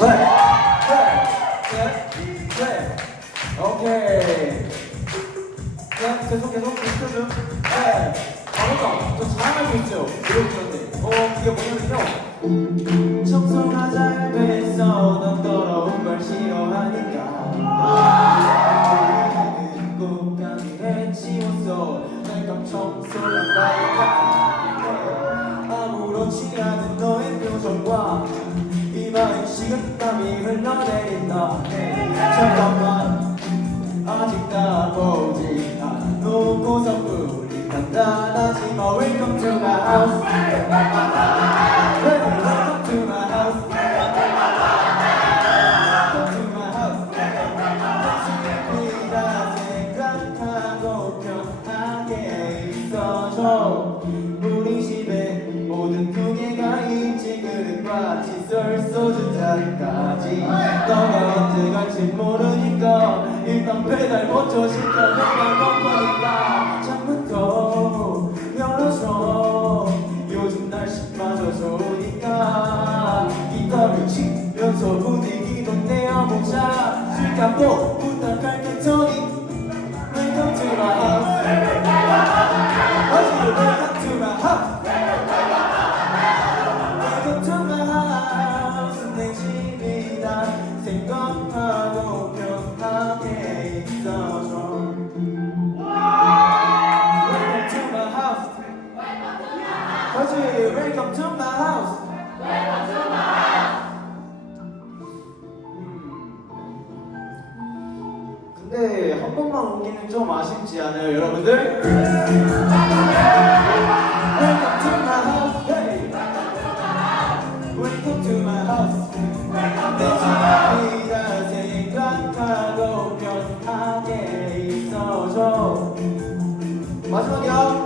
네, 네, 네, 네. 오케이. 네, 계속 계속 계속 네. 아 맞다. 저 자랑할 거 있어요. 이렇게 어 그게 뭐냐면요. 잘 돼서 넌 더러운 걸 싫어하니까. 꽃감이 해치웠어. 내가 청소를 나 식은땀이 흘러내린다. 잠깐만. 아직 나 보지 않고서 우리 간단하지만 Welcome to my house Welcome to my house Welcome to my house 당신이라 생각하고 편하게 있어줘 그릇과 칫솔 소주 잔까지. 너가 언제 갈지 모르니까 일단 배달 먼저 시켜. 내가 먹거니까 창문도 열어줘 요즘 날씨 마저 좋으니까 기타를 치면서 분위기 좀 내어보자. 술 감고 부탁할게 Welcome 다시 Welcome to my house 음. 근데 한 번만 오기는 좀 아쉽지 않아요 여러분들? Welcome to my house hey. Welcome to my house 내 집이라 생각하고 편하게 있어줘 마지막이야